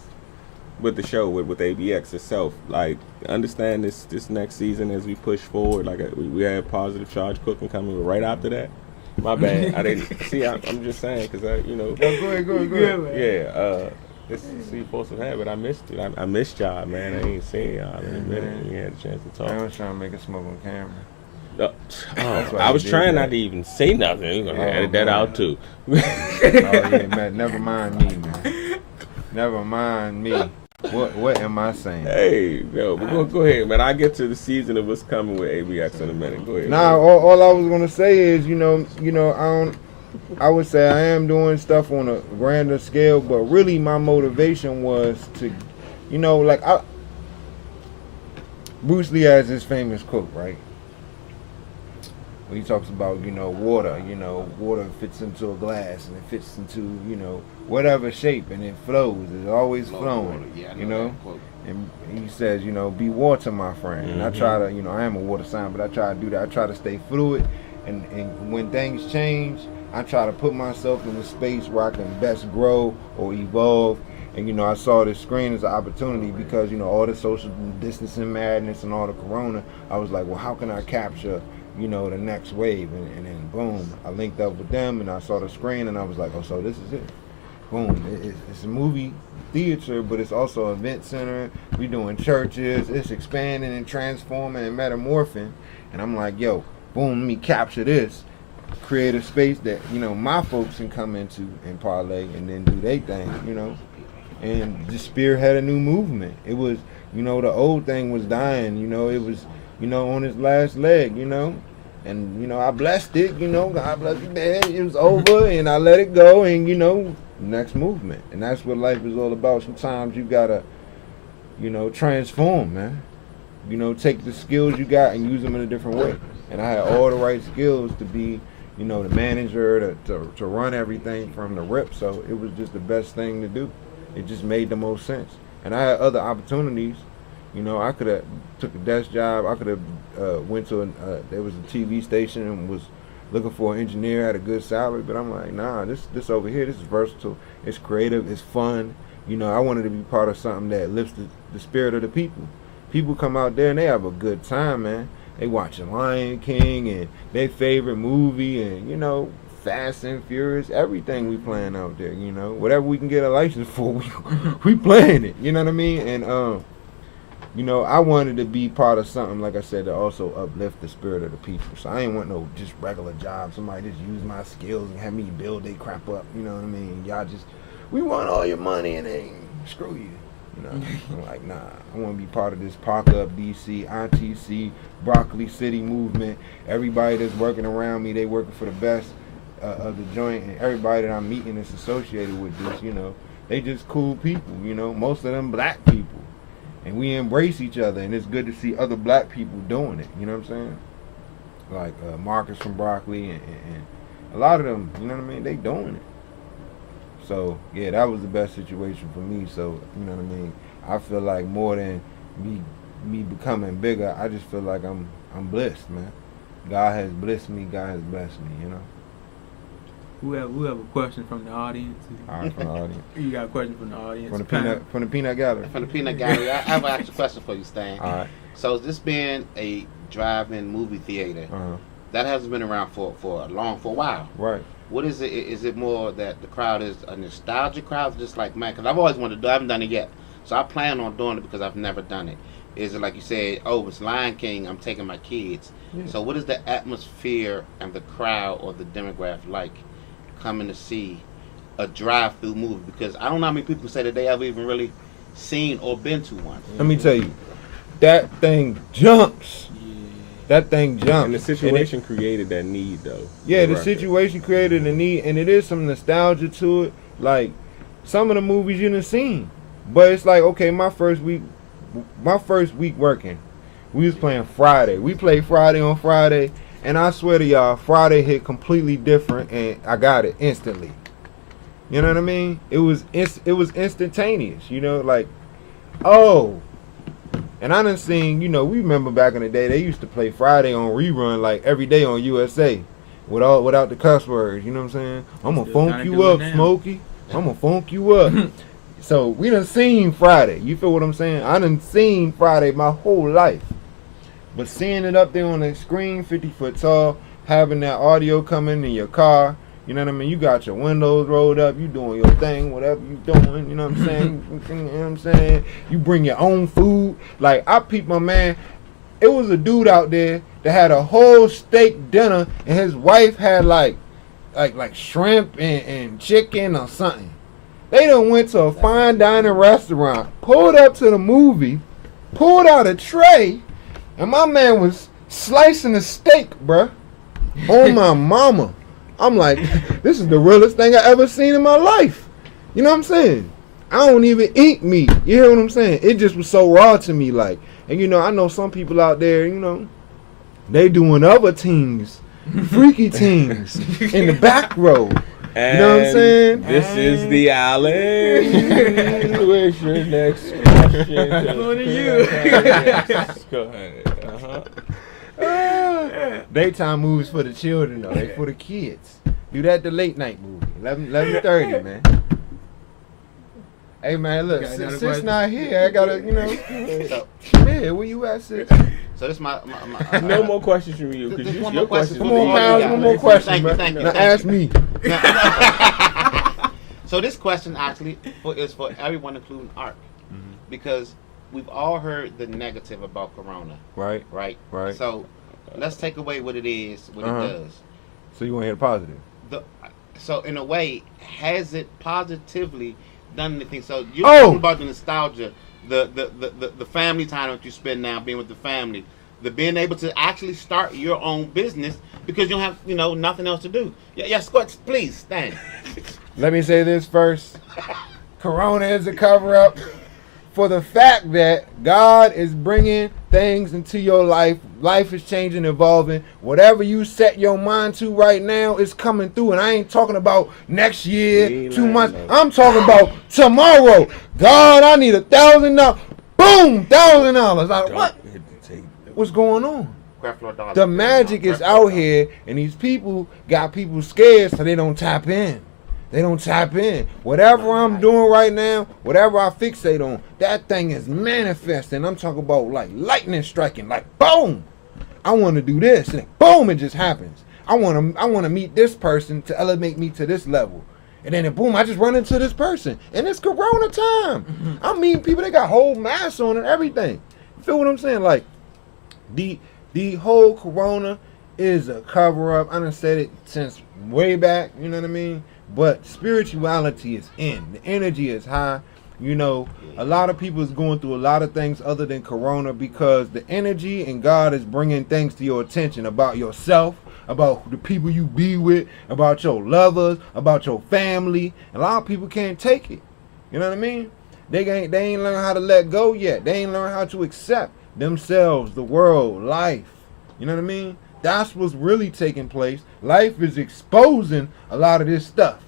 the show, with ABX itself, like, understand this next season as we push forward. Like, we have Positive Charge Cooking coming right after that. My bad. I didn't see. I'm just saying, because you know. Go ahead. Yeah. This is you supposed to have it. I missed it. I missed y'all, man. I ain't seen y'all in a minute. We had a chance to I talk. was trying to make a smoke on camera. Oh, why I you was did trying that. not to even say nothing. We're gonna edit that man. out too. Oh yeah, man. Never mind me, man. Never mind me. What am I saying? Hey, no, but go ahead, man. I get to the season of what's coming with ABX in a minute. Go ahead. Nah, all I was gonna say is, you know, I would say I am doing stuff on a grander scale, but really my motivation was to, you know, like Bruce Lee has this famous quote, right? He talks about, you know, water fits into a glass and it fits into, you know, whatever shape and it flows. It's always flowing, Yeah, I you know? that quote. And he says, you know, be water, my friend. And I try to, you know, I am a water sign, but I try to do that. I try to stay fluid. And when things change, I try to put myself in a space where I can best grow or evolve And, you know, I saw this screen as an opportunity because, you know, all the social distancing madness and all the corona, I was like, well, how can I capture, you know, the next wave? And then, boom, I linked up with them and I saw the screen and I was like, oh, so this is it. Boom. It's a movie theater, but it's also an event center. We doing churches. It's expanding and transforming and metamorphing. And I'm like, yo, boom, let me capture this. Create a space that, you know, my folks can come into and parlay and then do their thing, you know. And just spearhead a new movement. It was, you know, the old thing was dying, you know, it was, you know, on its last leg, you know. And, you know, I blessed it, you know, God bless you, man. It was over and I let it go and, you know, next movement. And that's what life is all about. Sometimes you gotta, you know, transform, man. You know, take the skills you got and use them in a different way. And I had all the right skills to be, you know, the manager, to run everything from the rip. So it was just the best thing to do. It just made the most sense. And I had other opportunities. You know, I could have took a desk job. I could have went to there was a TV station and was looking for an engineer, had a good salary. But I'm like, nah, this over here, this is versatile. It's creative. It's fun. You know, I wanted to be part of something that lifts the spirit of the people. People come out there and they have a good time, man. They watching Lion King and their favorite movie and, you know, Fast and Furious, everything we playing out there, you know. Whatever we can get a license for, we playing it, you know what I mean? And, you know, I wanted to be part of something, like I said, to also uplift the spirit of the people. So I ain't want no just regular job. Somebody just use my skills and have me build they crap up, you know what I mean? Y'all just, we want all your money and then screw you. You know, I'm like, nah, I want to be part of this Park Up DC, ITC, Broccoli City movement. Everybody that's working around me, they working for the best of the joint, and everybody that I'm meeting that's associated with this, you know, they just cool people, you know, most of them black people. And we embrace each other, and it's good to see other black people doing it, you know what I'm saying? Like Marcus from Broccoli and a lot of them, you know what I mean, they doing it. So, yeah, that was the best situation for me. So, you know what I mean? I feel like more than me becoming bigger, I just feel like I'm blessed, man. God has blessed me. God has blessed me, you know? We have a question from the audience. All right, from the audience. You got a question from the audience. From the peanut gallery. From the peanut gallery. I have an actual question for you, Stan. All right. So, this being a drive-in movie theater, that hasn't been around for a while. Right. What is it? Is it more that the crowd is a nostalgic crowd, just like mine? Because I've always wanted to do it. I haven't done it yet. So I plan on doing it because I've never done it. Is it like you said, oh, it's Lion King, I'm taking my kids. Yeah. So what is the atmosphere and the crowd or the demographic like coming to see a drive-through movie? Because I don't know how many people say that they ever even really seen or been to one. Let me tell you, that thing jumps. That thing jumped. And the situation created that need, though. Yeah, the situation created a need, and it is some nostalgia to it. Like, some of the movies you done seen. But it's like, okay, my first week working, we was playing Friday. We played Friday on Friday, and I swear to y'all, Friday hit completely different, and I got it instantly. You know what I mean? It was instantaneous, you know, like, oh. And I done seen, you know, we remember back in the day, they used to play Friday on rerun like every day on USA without the cuss words, you know what I'm saying? I'm going to funk you up, Smokey. I'm going to funk you up. So we done seen Friday. You feel what I'm saying? I done seen Friday my whole life. But seeing it up there on the screen, 50 foot tall, having that audio coming in your car, you know what I mean? You got your windows rolled up, you doing your thing, whatever you doing, you know what I'm saying? You know what I'm saying? You bring your own food. Like, I peeped my man, it was a dude out there that had a whole steak dinner, and his wife had like shrimp and chicken or something. They done went to a fine dining restaurant, pulled up to the movie, pulled out a tray, and my man was slicing the steak, bruh, on my mama. I'm like, this is the realest thing I ever seen in my life. You know what I'm saying? I don't even eat meat. You hear what I'm saying? It just was so raw to me, like. And you know, I know some people out there, you know, they doing other things, freaky things in the back row. And you know what I'm saying? This is the island. Where's your next question? What are you? Go ahead. Daytime movies for the children, though. They for the kids. Do that the late night movie. 11:30, man. Hey man, look, Okay, another sis question. not here. I gotta, So, yeah, where you at, sis? so this my No more questions from you because Just one your more question. questions. Come will on, be pals, easy. one more question, Thank you, man. thank you, Now thank ask me. So this question actually is for everyone, including Art, because we've all heard the negative about Corona, Right. right? Right. So let's take away what it is, what Uh-huh. it does. So you want to hear the positive? So in a way, has it positively done anything? So you're Oh! talking about the nostalgia, the family time that you spend now being with the family, the being able to actually start your own business because you don't have nothing else to do. Yes, please stand. Let me say this first. Corona is a cover-up for the fact that God is bringing things into your life. Life is changing, evolving. Whatever you set your mind to right now is coming through. And I ain't talking about next year, 2 months. I'm talking about tomorrow. God, I need $1,000. Boom, $1,000. Like, what? What's going on? The magic is out here, and these people got people scared, so they don't tap in. They don't tap in. Whatever I'm doing right now, whatever I fixate on, that thing is manifesting. I'm talking about like lightning striking, like boom. I want to do this, and boom, it just happens. I want to meet this person to elevate me to this level, and then boom, I just run into this person, and it's Corona time. I'm meeting people that got whole masks on and everything. You feel what I'm saying? Like the whole Corona is a cover up. I done said it since way back. You know what I mean? But spirituality is in. The energy is high. A lot of people is going through a lot of things other than Corona because the energy and God is bringing things to your attention about yourself, about the people you be with, about your lovers, about your family. A lot of people can't take it. You know what I mean? They ain't learned how to let go yet. They ain't learned how to accept themselves, the world, life. You know what I mean? That's what's really taking place. Life is exposing a lot of this stuff.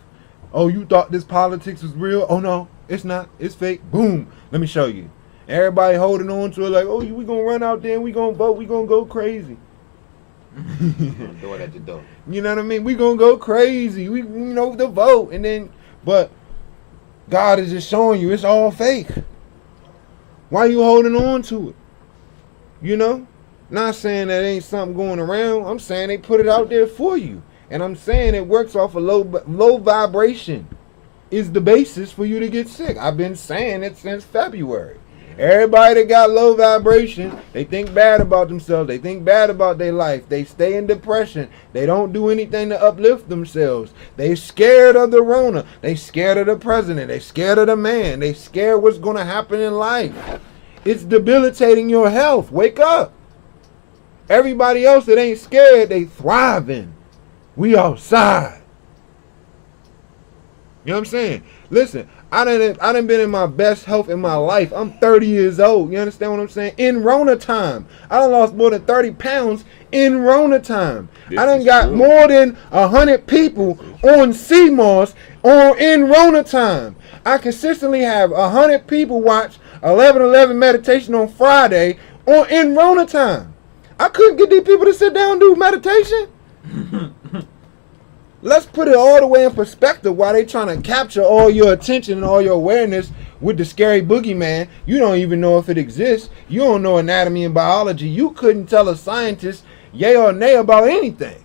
Oh, you thought this politics was real? Oh no, it's not. It's fake. Boom. Let me show you. Everybody holding on to it like, oh, we gonna run out there and we gonna vote. We gonna go crazy. Do it at the door. You know what I mean? We gonna go crazy. We, the vote, and then, but God is just showing you it's all fake. Why you holding on to it? Not saying that ain't something going around. I'm saying they put it out there for you. And I'm saying it works off a low vibration is the basis for you to get sick. I've been saying it since February. Everybody that got low vibration, they think bad about themselves. They think bad about their life. They stay in depression. They don't do anything to uplift themselves. They scared of the Rona. They scared of the president. They scared of the man. They scared what's going to happen in life. It's debilitating your health. Wake up. Everybody else that ain't scared, they thriving. We outside. You know what I'm saying? Listen, I done been in my best health in my life. I'm 30 years old. You understand what I'm saying? In Rona time. I done lost more than 30 pounds in Rona time. I done got more than 100 people on CMOS in Rona time. I consistently have 100 people watch 11:11 meditation on Friday in Rona time. I couldn't get these people to sit down and do meditation. Let's put it all the way in perspective while they trying to capture all your attention and all your awareness with the scary boogeyman. You don't even know if it exists. You don't know anatomy and biology. You couldn't tell a scientist yay or nay about anything.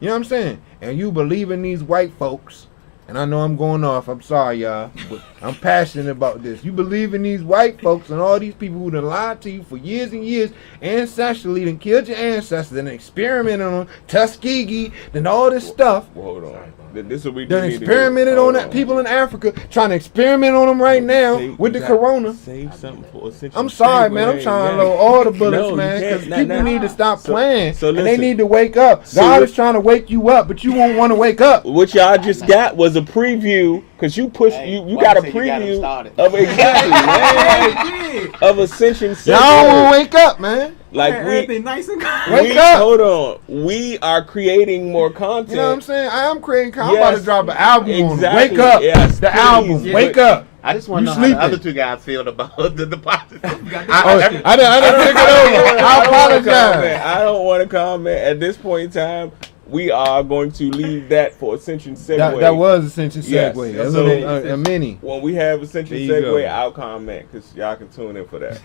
You know what I'm saying? And you believe in these white folks. And I know I'm going off. I'm sorry, y'all. But I'm passionate about this. You believe in these white folks and all these people who done lied to you for years and years, ancestrally, done killed your ancestors, and experimented on Tuskegee, then all this stuff. Well, hold on. This is what we Done need to do. experimented on that people in Africa, trying to experiment on them right now with the Corona. Save something for essential. I'm sorry, man. I'm trying to load all the bullets, No, man, you because can't. people need to stop playing, so and they listen. need to wake up. So God what- is trying to wake you up, but you won't want to wake up. What y'all just got was a preview, because you pushed, you why got a you say you got 'em preview started? of exactly, man, of Ascension Y'all Center. won't wake up, man. Like everything nice and calm. Wake up. Hold on. We are creating more content. You know what I'm saying? I am creating. I'm about to Yes. drop an album on Exactly. it. Wake up. Yes, the please. album. Yeah. Wake up. I just want You to know how the sleeping. other two guys feel about the positive. I didn't think it over. I apologize. I don't want to comment. At this point in time, we are going to leave that for Ascension Segue. That was Ascension Yes. Segue. So- A mini. When we have Ascension There you Segue, go. I'll comment because y'all can tune in for that.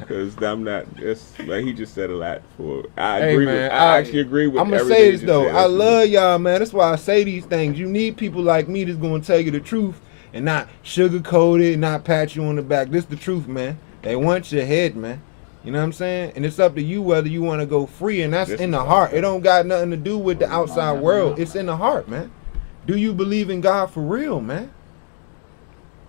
Because I'm not. It's, like he just said a lot. I Hey, agree man, with. I actually agree with. I'm gonna everything say he this just though. said. I love y'all, man. That's why I say these things. You need people like me that's gonna tell you the truth and not sugarcoat it, not pat you on the back. This the truth, man. They want your head, man. You know what I'm saying? And it's up to you whether you want to go free, and that's This in is the heart. okay. It don't got nothing to do with the outside world. It's in the heart, man. Do you believe in God for real, man?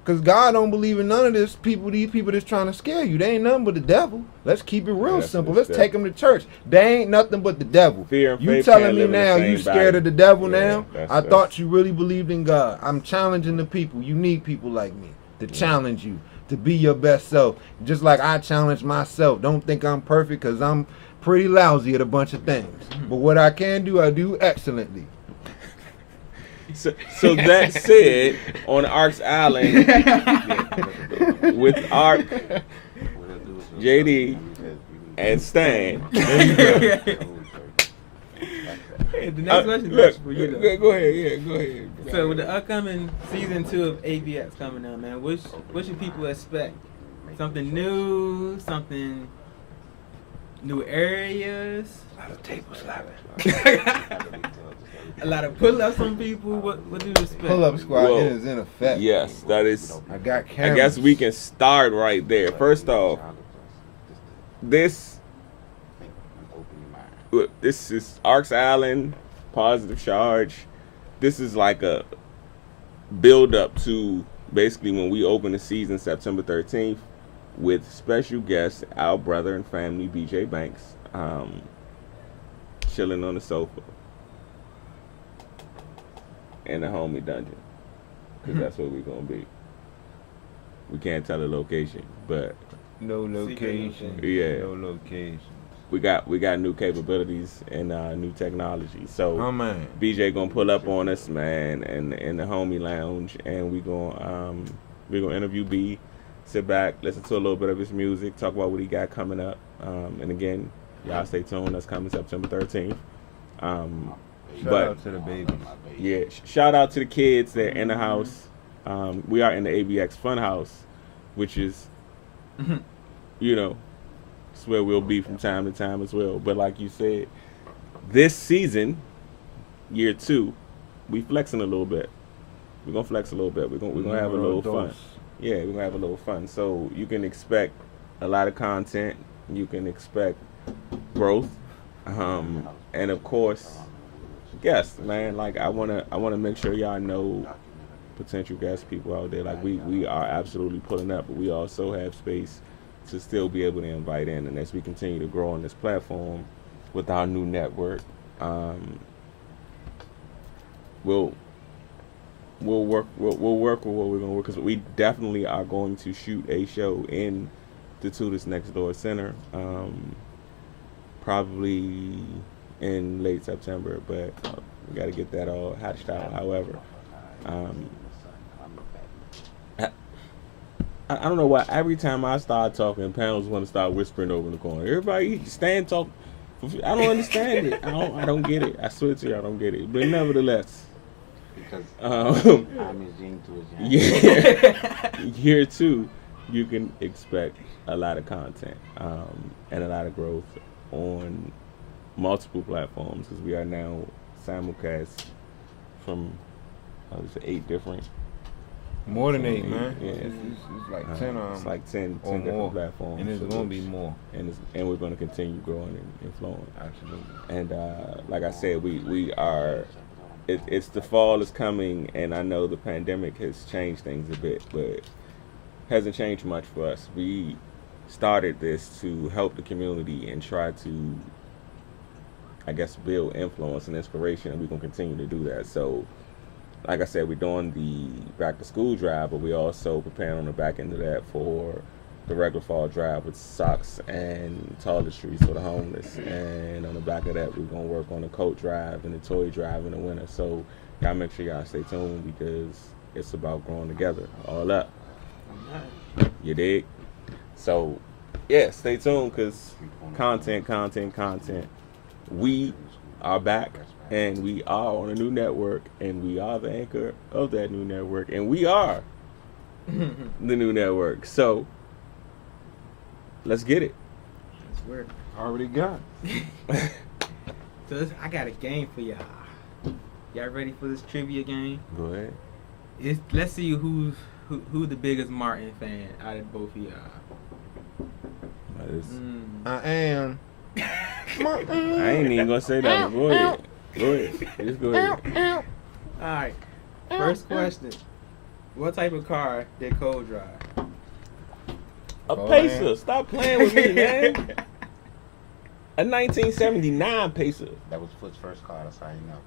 Because God don't believe in none of this people. These people that's trying to scare you, they ain't nothing but the devil. Let's keep it real That's simple. the Let's step. take them to church. They ain't nothing but the devil. Fear and You faith telling can't me live in the now same you scared body. of the devil Yeah, now? I that's- thought you really believed in God. I'm challenging the people. You need people like me to challenge you, to be your best self. Just like I challenge myself. Don't think I'm perfect because I'm pretty lousy at a bunch of things. But what I can do, I do excellently. So that said, on Ark's Island with Ark, JD, and Stan. Hey, the next question Look, is for you though. go ahead. Yeah, go ahead. So with the upcoming season 2 of ABX coming out, man, what should people expect? Something new, something new areas, A lot of table slapping. a lot of pull-ups from people. What do you expect? Pull up squad Whoa. is in effect. Yes, that is. I got I cameras. guess we can start right there. First off, this is Ark's Island, Positive Charge. This is like a build up to basically when we open the season September 13th with special guest, our brother and family, BJ Banks, chilling on the sofa in the homie dungeon. Because that's where we're going to be. We can't tell the location, but No location. Yeah. No location. we got new capabilities and new technology. So Oh man. BJ gonna pull up on us, man, in the homie lounge, and we're gonna interview B, sit back, listen to a little bit of his music, talk about what he got coming up, and again, y'all stay tuned. That's coming September 13th. Shout out to the babies. Yeah, shout out to the kids. They're in the house. We are in the ABX Fun House, which is, you know, it's where we'll be from time to time as well. But like you said, this season, year 2, we flexing a little bit. We're gonna flex a little bit. We're gonna have a little fun. Yeah, we're gonna have a little fun. So you can expect a lot of content. You can expect growth, and of course, guests, man. Like I wanna make sure y'all know potential guest people out there. Like we are absolutely pulling up, but we also have space to still be able to invite in. And as we continue to grow on this platform with our new network, we'll work with what we're gonna work, because we definitely are going to shoot a show in the Tudors Next Door Center, probably in late September, but we got to get that all hatched out. However, I don't know why every time I start talking, panels want to start whispering over in the corner. Everybody stand talk. I don't understand it. I don't get it. I swear to you, I don't get it. But nevertheless, Because um, I'm his yin to his yang. yeah, year 2, you can expect a lot of content and a lot of growth on multiple platforms, because we are now simulcast from 8 different. More than 8, man. Yeah. It's like 10 It's like 10 or different more. platforms. And it's So gonna be more. and we're going to continue growing and flowing. Absolutely. And like I said, we are. It's the fall is coming, and I know the pandemic has changed things a bit, but hasn't changed much for us. We started this to help the community and try to, I guess, build influence and inspiration, and we're gonna continue to do that. So, like I said, we're doing the back to school drive, but we also preparing on the back end of that for the regular fall drive with socks and toiletries for the homeless. And on the back of that, we're gonna work on the coat drive and the toy drive in the winter. So y'all make sure y'all stay tuned, because it's about growing together, all up. You dig? So yeah, stay tuned, because content. We are back, and we are on a new network, and we are the anchor of that new network, and we are the new network. So let's get it. That's weird. Already got. So I got a game for y'all. Y'all ready for this trivia game? Go ahead. Let's see who the biggest Martin fan out of both of y'all. I am. I ain't even gonna say that. Go ahead. Go ahead. Just go ahead. All right. First question: what type of car did Cole drive? A Pacer. Stop playing with me, man. A 1979 Pacer. That was Foot's first car. That's how you know.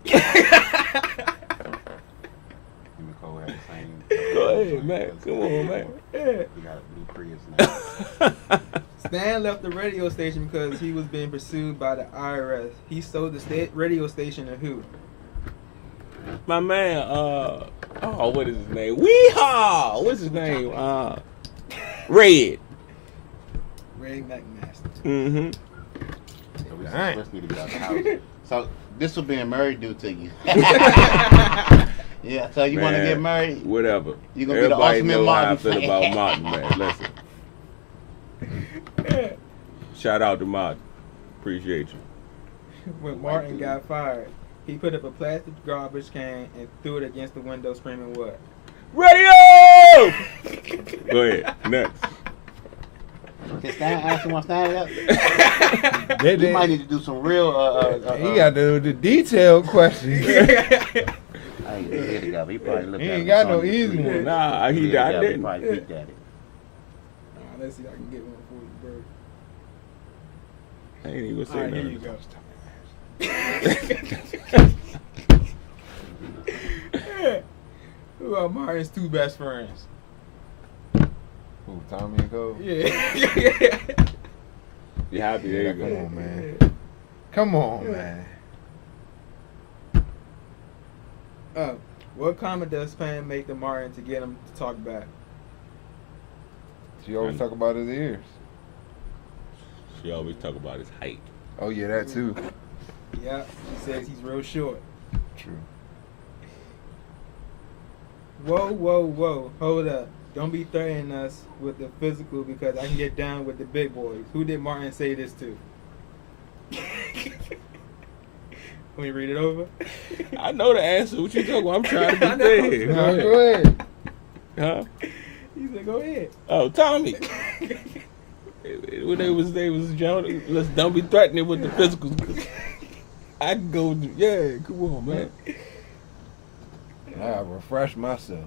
Him and Cole had the same. Go ahead, man. Come on, man. We got a blue Prius now. Stan left the radio station because he was being pursued by the IRS. He sold the radio station to who? My man, what is his name? Weehaw! What's his name? Red. Ray McMaster. Mm-hmm. So we just need to get out the house. So this will being married do to you. Yeah. So you want to get married? Whatever. You gonna Everybody be the ultimate know how I Martin feel fan. about Martin, man. Listen. Shout out to Martin. Appreciate you. When Martin got fired, he put up a plastic garbage can and threw it against the window, screaming, "What?" Radio! Go ahead. Next. Can Stan ask one stand up? They You might need to do some real. He got the detailed questions. I ain't here to go. He probably looked He at ain't it got on no the easy screen. one. Nah, I He didn't. probably peeked at it. Let's see if I can get one for you, bro. I ain't even All say right, here nothing. you go. Who are Martin's two best friends? Who, Tommy and Cole? Yeah. You happy? There you Come go. on, man. Come on, man. What comment does Stan make to Martin to get him to talk back? She always talk about his ears. She always talk about his height. Oh yeah, that too. Yeah, she says he's real short. True. Whoa, whoa, whoa. Hold up. Don't be threatening us with the physical because I can get down with the big boys. Who did Martin say this to? Let me read it over. I know the answer. What you talking about? I'm trying to I be know. fair. No, go ahead. Huh? He said, go ahead. Oh, Tommy. When they was John, let's don't be threatening with the physical. I can go. Yeah, come on, man. I refresh myself.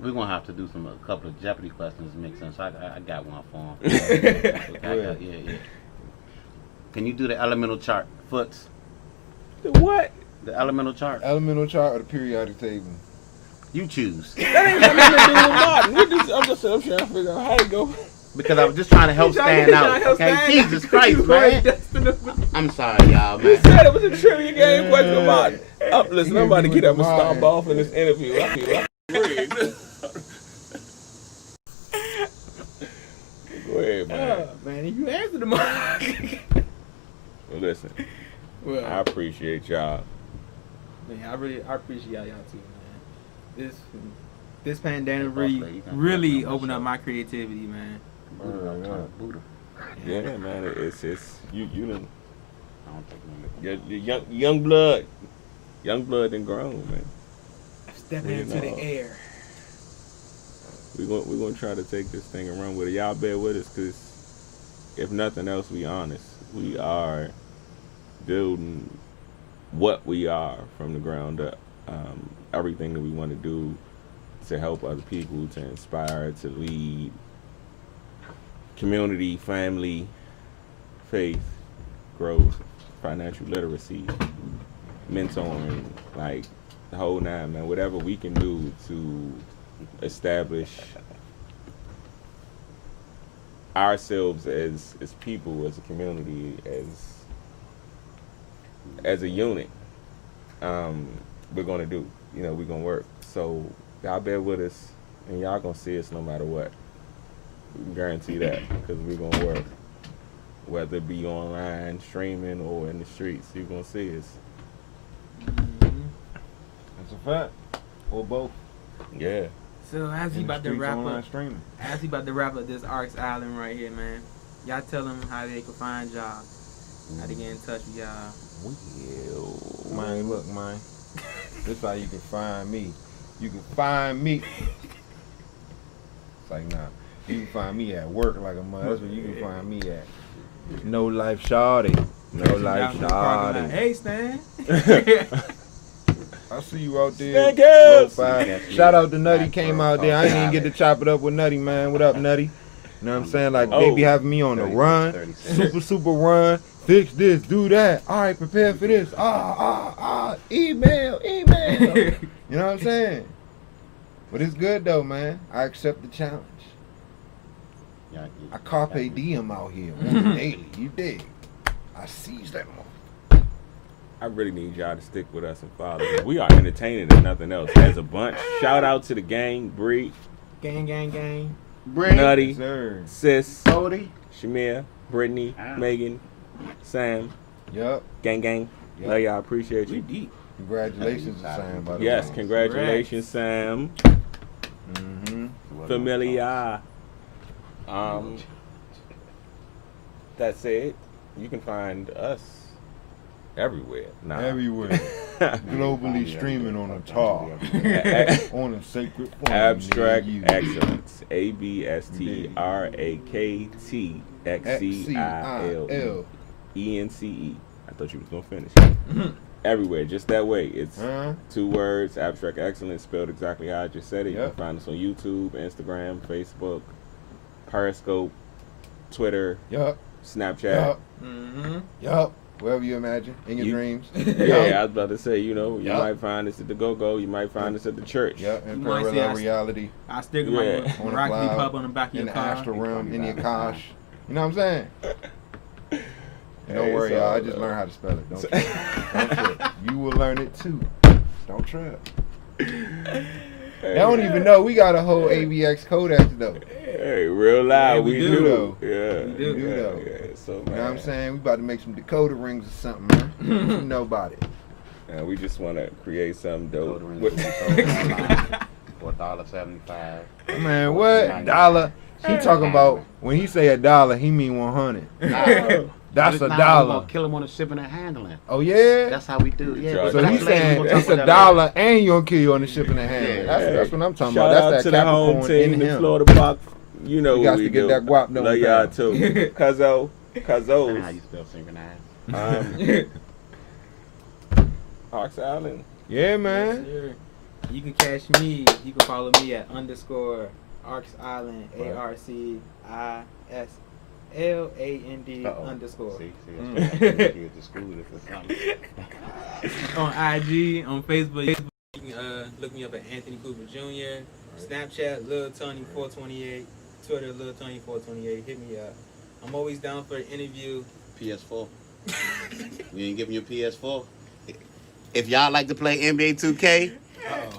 We're gonna have to do a couple of Jeopardy questions to make sense. I got one for him. Yeah. Can you do the elemental chart, Foots? The what? The elemental chart. Elemental chart or the periodic table? You choose. That ain't got nothing to do with Martin. I'm trying to figure out how to go. Because I was just trying to help Stan out. Okay, Jesus Christ, man. I'm sorry, y'all, You man. said it was a trivia game question for Martin. Listen, I'm about to get up and stomp off in this interview. I feel rigged. Go ahead, man. Man, you answered the mark. Well, listen, I Well, appreciate y'all. man, I appreciate y'all too, man. This pandemic really opened up my creativity, man. Buddha. Yeah, man, it's you done. I don't think no Your young blood and grown, man. Stepping into the air. We're gonna try to take this thing and run with it. Y'all bear with us, cause if nothing else, we honest. We are building what we are from the ground up. Everything that we want to do to help other people, to inspire, to lead, community, family, faith, growth, financial literacy, mentoring, like the whole nine, man. Whatever we can do to establish ourselves as people, as a community, as a unit, we're gonna do. We're gonna work. So y'all bear with us, and y'all gonna see us no matter what. We can guarantee that, because we're gonna work. whether it be online, streaming, or in the streets. You're gonna see us. That's a fact. Or both. Yeah. So as he In the about to streets, wrap online up, streaming. this Arcs Island right here, man. Y'all tell them how they can find y'all. How to get in touch with y'all. Well, Man, look, man. This how you can find me. You can find me. It's like, nah. You can find me at work like a mother. That's where you can find me at. No life shawty. No life Y'all in the parking lot, shawty. hey, Stan. I see you out there. Stan Kelz. Low five. Shout out to Nutty, came out there. I ain't even get to chop it up with Nutty, man. What up, Nutty? You know what I'm saying? Like, they be having me on the run. Super run. Fix this, do that. All right, prepare for this. Email. You know what I'm saying? But it's good, though, man. I accept the challenge. I carpe diem out here on the daily. You dig? I seize that moment. I really need y'all to stick with us and follow us. We are entertaining and nothing else. As a bunch, shout out to the gang, Bree, Gang. Nutty, Yes, sir. Sis, Cody. Shamir, Brittany, Megan, Sam, Yup. gang. Yep. Love y'all, appreciate We you. deep. Congratulations, Sam, by the Yes, way. congratulations, Sam. Mm-hmm. Familiar. That said, you can find us everywhere. Nah. Everywhere. Globally streaming on a tar. On a sacred phone. Abstract near you. Excellence. ABSTRAKTXCILENCE. I thought you was gonna finish. Everywhere, just that way. It's Huh? 2 words. Abstract Excellence, spelled exactly how I just said it. You Yep. can find us on YouTube, Instagram, Facebook, Periscope, Twitter, Yup. Snapchat. Yup. Wherever you imagine. In your You- dreams. Yeah, I was about to say, you Yup. might find us at the Go-Go, you might find us at the church. Yup. In You might see parallel us- reality. I stick Yeah. my On a rock cloud, pop on the back of In your the car. astral realm. In your kosh. You know what I'm saying? Don't Hey, worry, it's y'all. all I just love. learned how to spell it. Don't trip. Don't trip. You will learn it too. Don't trip. They don't even know we got a whole AVX codex though. Hey, real loud, Yeah, we, we do. do. Yeah, We do. do, though. Yeah, so, You know what I'm man. saying? We about to make some Dakota rings or something, man. You know about it. And we just want to create something dope. Code rings With- will be sold online for $1.75. Man, what? Dollar? He talking about, when he say $1, he mean 100. That's We're $1. gonna kill him on the shipping and handling. Oh yeah? That's how we do. Yeah. So but So that's he's later. saying We're gonna it's talk about $1 that and you gonna kill you on the shipping and handling. Yeah. That's what I'm talking Shout about. out That's to that the home Capricorn in team, the him. Florida Buck. You know You what got we to get do. that guap done Love y'all down. too. Cuzzo. later. How Cuzzos. you spell synchronize? Hawks Island. Yeah, man. Sure. You can catch me. You can follow me at _Arcs Island ARCISLAND Uh-oh. See, Mm. that's what kids to school if it's something. on IG, on Facebook. You can look me up at Anthony Cooper Jr. Snapchat Lil Tony 428. Twitter Lil Tony 428. Hit me up. I'm always down for an interview. PS4. You ain't giving your PS4? If y'all like to play NBA 2K,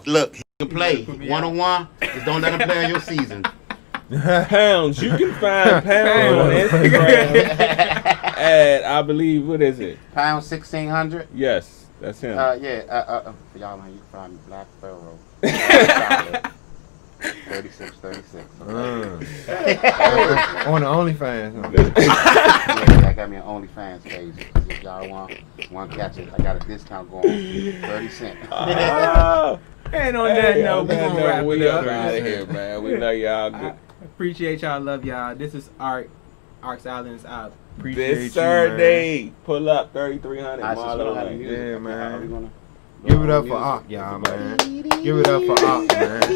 look, he can play one-on-one. Just don't let him play on your season. Pounds. You can find Pounds on Instagram at, I believe, what is it? Pound 1600. Yes, that's him. For y'all, you can find me Black Pharaoh. 36. On the OnlyFans. Huh? Yeah, I got me an OnlyFans page. If y'all want to catch it, I got a discount going. 30 cents. Oh, And on that hey, note, on we're that going to note, wrap we it up up. out of here, man. We love y'all. I appreciate y'all. Love y'all. This is Arcs Islands out. Appreciate This you, Saturday, pull up 3300 I just Marlowe know how to Lane. use it. Yeah, man. Are we gonna Give it up for Ock, y'all, man. Give it up for Ock, man.